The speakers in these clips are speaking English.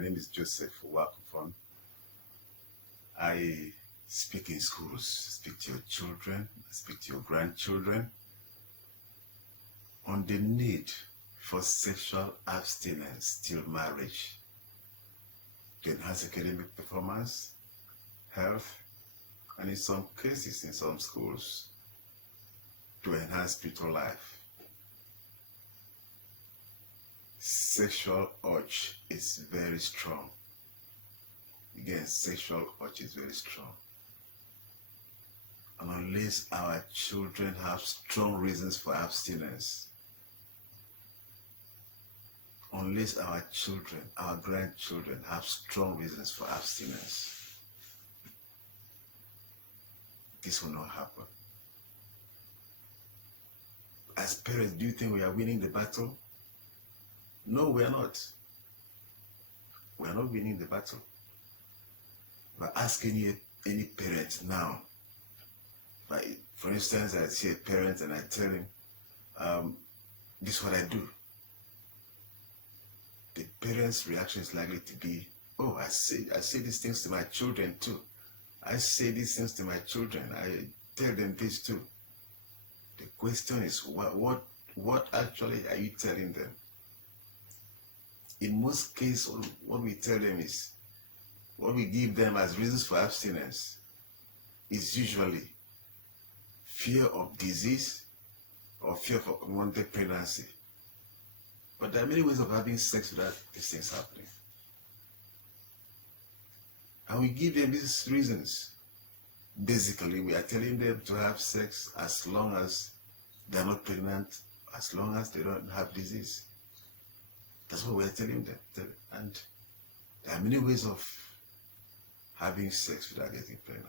name is Joseph Wakufon. I speak in schools, speak to your children, speak to your grandchildren on the need for sexual abstinence till marriage to enhance academic performance, health, and in some cases, in some schools, to enhance spiritual life. Sexual urge is very strong. Again, sexual urge is very strong. And unless our children have strong reasons for abstinence, unless our children, our grandchildren have strong reasons for abstinence, this will not happen. As parents, do you think we are winning the battle? No, we are not. We are not winning the battle. But ask any parent now. For instance, I see a parent and I tell him, this is what I do. The parent's reaction is likely to be, oh, I say these things to my children too. I say these things to my children. I tell them this too. The question is, what actually are you telling them? In most cases, what we tell them is, what we give them as reasons for abstinence is usually fear of disease or fear of unwanted pregnancy. But there are many ways of having sex without these things happening. And we give them these reasons. Basically, we are telling them to have sex as long as they're not pregnant, as long as they don't have disease. That's what we're telling them. And there are many ways of having sex without getting pregnant.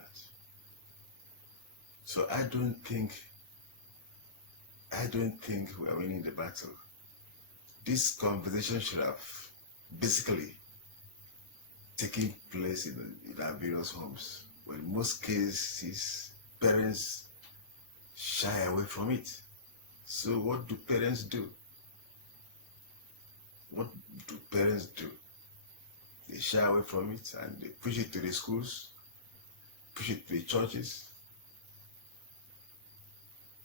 So I don't think we are winning the battle. This conversation should have basically taken place in our various homes. Well, in most cases, parents shy away from it. So what do parents do? What do parents do? They shy away from it and they push it to the schools, push it to the churches.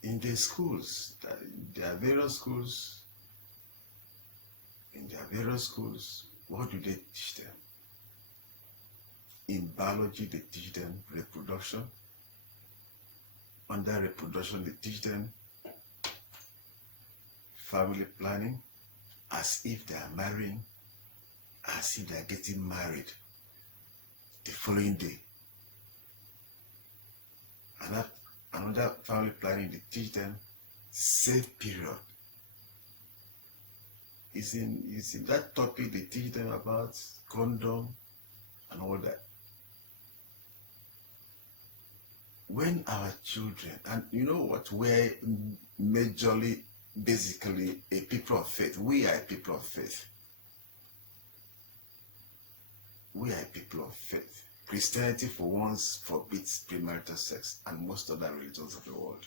In the schools, there are various schools. In their various schools, what do they teach them? In biology, they teach them reproduction. Under reproduction, they teach them family planning, as if they are marrying, as if they are getting married the following day. And another family planning, they teach them safe period. It's in that topic they teach them about condom and all that. When our children, and you know what, we're majorly, basically a people of faith. We are a people of faith. We are a people of faith. Christianity, for once, forbids premarital sex, and most other religions of the world.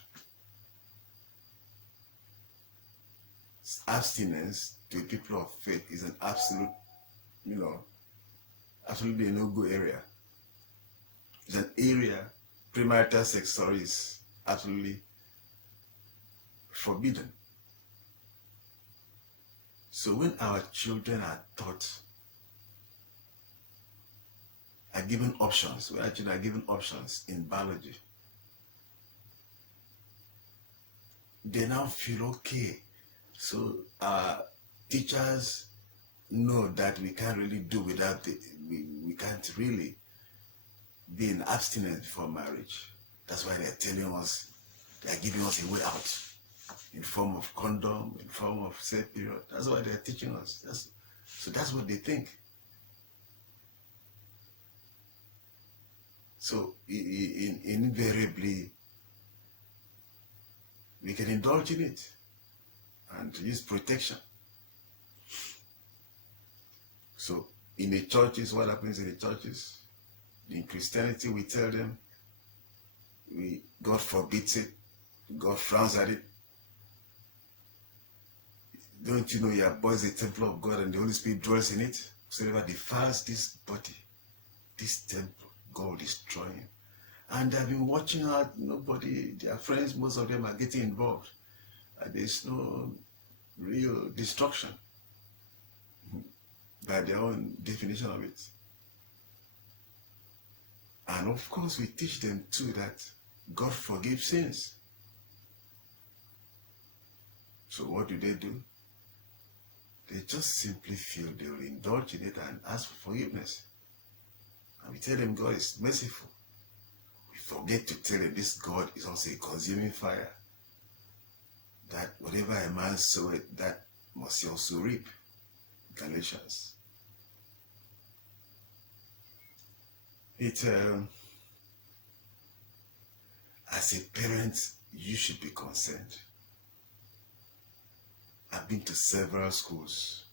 Abstinence to a people of faith is an absolute, absolutely a no-go area. It's an area, premarital sex, is absolutely forbidden. So when our children are taught, are given options, when our children are given options in biology, they now feel okay. So teachers know that we can't really do without it. We can't really be in abstinence before marriage. That's why they're telling us, they're giving us a way out in form of condom, in form of safe period. That's why they're teaching us. So that's what they think. So invariably, we can indulge in it and use protection. So in the churches, what happens in the churches? In Christianity, we tell them, God forbids it, God frowns at it. Don't you know your body is the temple of God and the Holy Spirit dwells in it? whosoever defiles this body, this temple, God will destroy him. And I've been watching out, nobody, their friends, most of them are getting involved. There's no real destruction by their own definition of it. And of course, we teach them too that God forgives sins. So what do? They just simply feel they will indulge in it and ask for forgiveness. And we tell them God is merciful. We forget to tell them this God is also a consuming fire. That whatever a man soweth, that must he also reap. Galatians. As a parent, you should be concerned. I've been to several schools.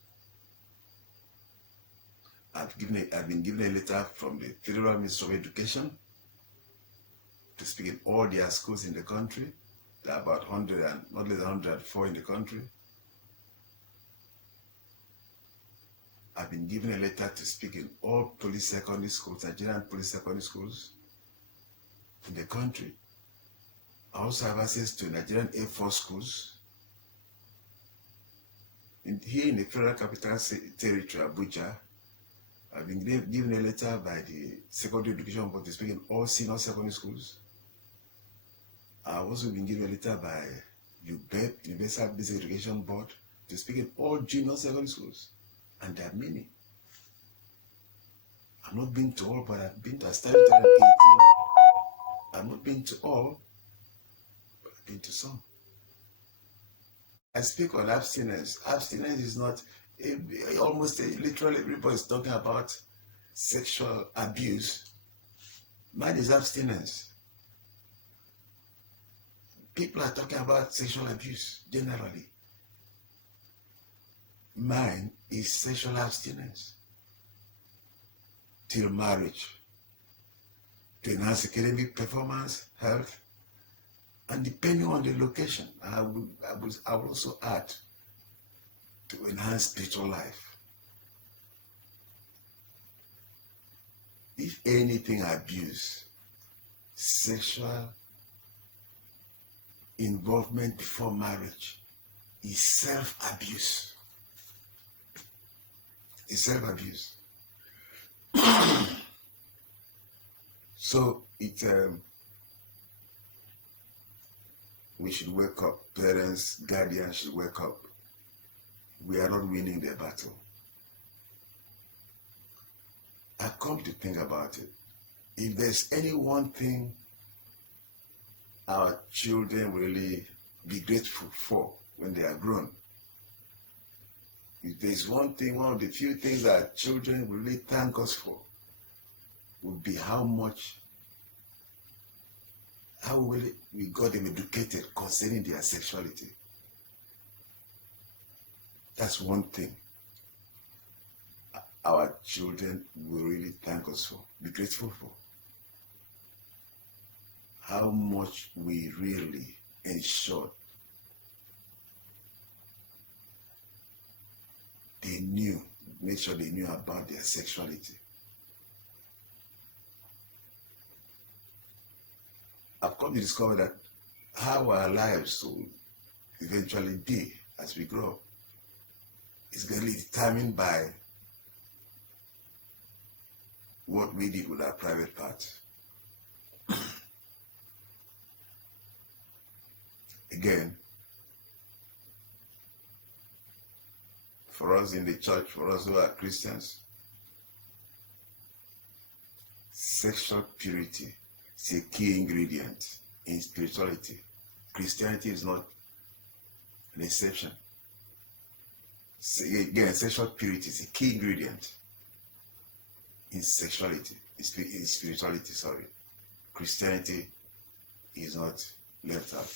I've been given a letter from the Federal Ministry of Education to speak in all their schools in the country. There are about 100 and not less than 104 in the country. I've been given a letter to speak in all police secondary schools, Nigerian police secondary schools in the country. I also have access to Nigerian Air Force schools. Here in the Federal Capital Territory, Abuja, I've been given a letter by the Secondary Education Board to speak in all senior secondary schools. I've also been given a letter by UBEP, Universal Basic Education Board, to speak in all junior secondary schools. And there are many. I've not been to all, but I've been to, I started in 2018. I've not been to all, but I've been to some. I speak on abstinence. Abstinence is not, literally everybody is talking about sexual abuse. Mine is abstinence. People are talking about sexual abuse generally. Mine is sexual abstinence till marriage to enhance academic performance, health, and depending on the location, I will also add to enhance spiritual life. If anything abuse, sexual involvement before marriage is self-abuse. It's self-abuse. So we should wake up. Parents, guardians should wake up. We are not winning the battle. I've come to think about it. If there's any one thing our children will really be grateful for when they are grown, if there's one thing, one of the few things that children will really thank us for, would be how we got them educated concerning their sexuality. That's one thing our children will really thank us for, be grateful for. How much we really ensured they knew, make sure they knew about their sexuality. I've come to discover that how our lives will eventually be as we grow is going to be determined by what we did with our private parts. Again, for us in the church, for us who are Christians, sexual purity is a key ingredient in spirituality. Christianity is not an exception. Again, sexual purity is a key ingredient in sexuality, in spirituality, sorry. Christianity is not left out.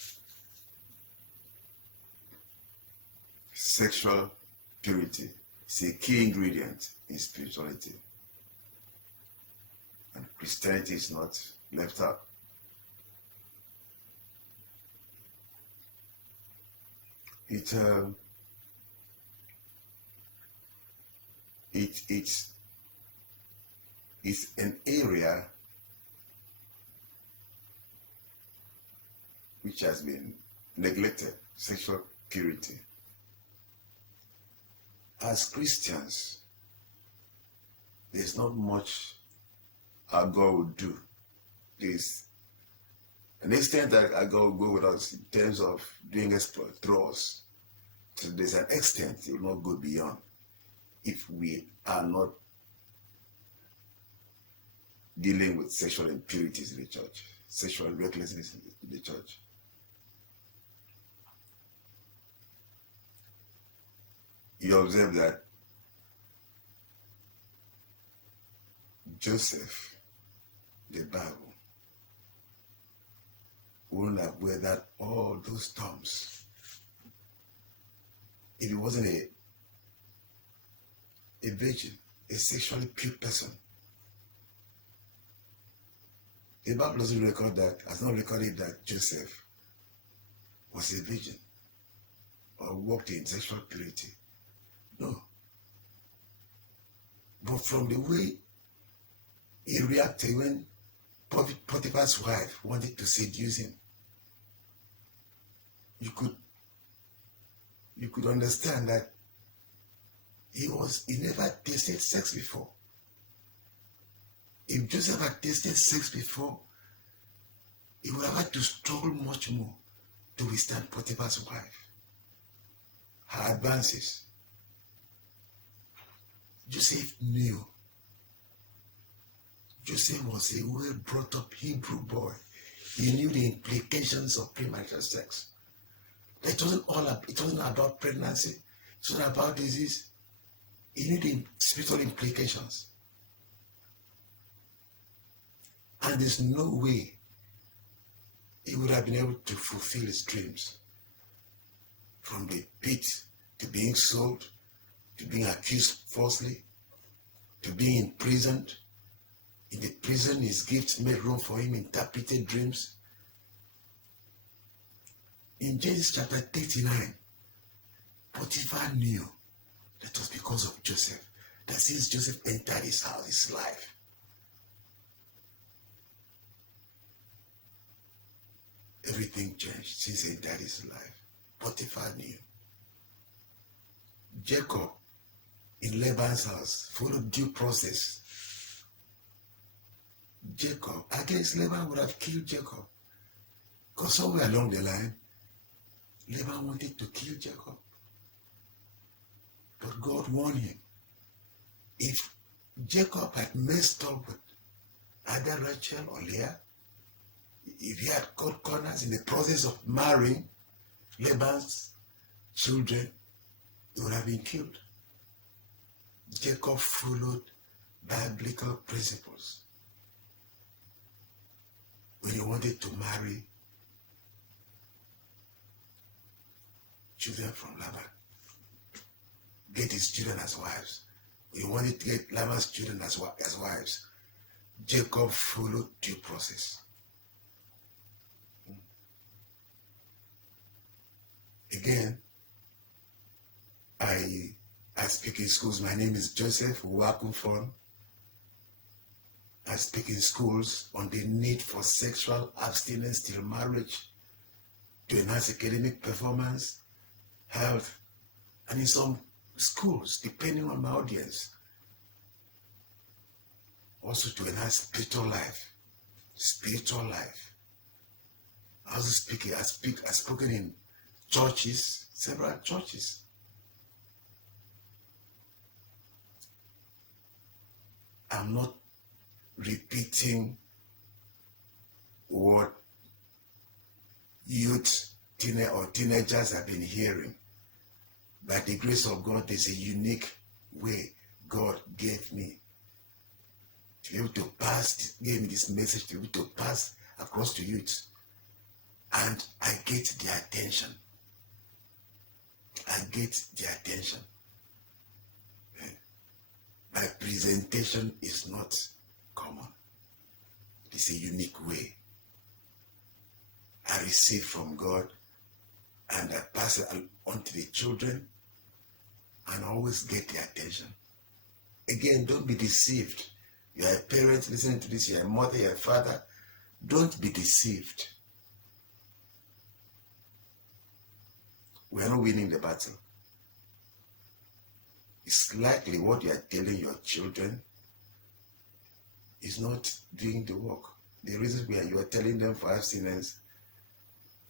Sexual purity is a key ingredient in spirituality. And Christianity is not left out. it's an area which has been neglected, sexual purity. As Christians, there's not much our God will do. There's an extent that our God will go with us in terms of doing exploit through us. So there's an extent He will not go beyond if we are not dealing with sexual impurities in the church, sexual recklessness in the church. You observe that Joseph, the Bible, wouldn't have weathered all those storms if he wasn't a virgin, a sexually pure person. The Bible doesn't record that, has not recorded that Joseph was a virgin or walked in sexual purity. No. But from the way he reacted when Potiphar's wife wanted to seduce him, you could understand that he never tasted sex before. If Joseph had tasted sex before, he would have had to struggle much more to withstand Potiphar's wife, her advances. Joseph knew. Joseph was a well-brought-up Hebrew boy. He knew the implications of premarital sex. It wasn't about pregnancy. It wasn't about disease. He knew the spiritual implications. And there's no way he would have been able to fulfill his dreams. From the pit to being sold, to being accused falsely, to being imprisoned. In the prison, his gifts made room for him, interpreted dreams. In Genesis chapter 39, Potiphar knew that it was because of Joseph, that since Joseph entered his house, his life, everything changed since he entered his life. Potiphar knew. Jacob, in Laban's house, followed due process. Jacob, against Laban would have killed Jacob. Because somewhere along the line, Laban wanted to kill Jacob. But God warned him. If Jacob had messed up with either Rachel or Leah, if he had cut corners in the process of marrying Laban's children, he would have been killed. Jacob followed biblical principles when he wanted to marry children from Laban, get his children as wives. When he wanted to get Laban's children as wives, Jacob followed due process. Again, I speak in schools. My name is Joseph Wakumfon. I speak in schools on the need for sexual abstinence till marriage to enhance academic performance, health, and in some schools, depending on my audience, also to enhance spiritual life. Spiritual life. I also speak. I've spoken in churches, several churches. I'm not repeating what teenagers have been hearing. By the grace of God, there's a unique way God gave me to be able to pass, gave me this message to be able to pass across to youth. And I get their attention. I get their attention. My presentation is not common. It's a unique way. I receive from God and I pass it on to the children and always get their attention. Again, don't be deceived. You are a parent listening to this, you are a mother, you are a father. Don't be deceived. We are not winning the battle. It's likely what you are telling your children is not doing the work. The reasons why you are telling them for abstinence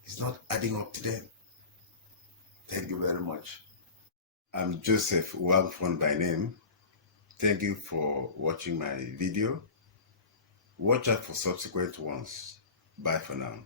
is not adding up to them. Thank you very much. I'm Joseph Wamfon by name. Thank you for watching my video. Watch out for subsequent ones. Bye for now.